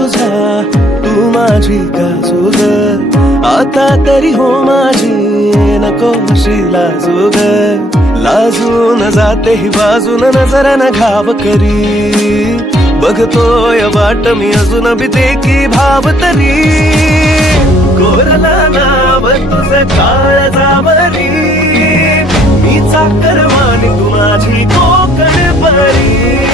तुझा तू माझी काजू ग आता तरी हो माझी नको अशी लाजू ग लाजून जाते ही बाजून नजरानं घाव करी बघतोय वाट मी अजून भीते की भाव तरी कोरला नाव तुझं काळजावरी मी चाकर मानी तू माझी कोकण परी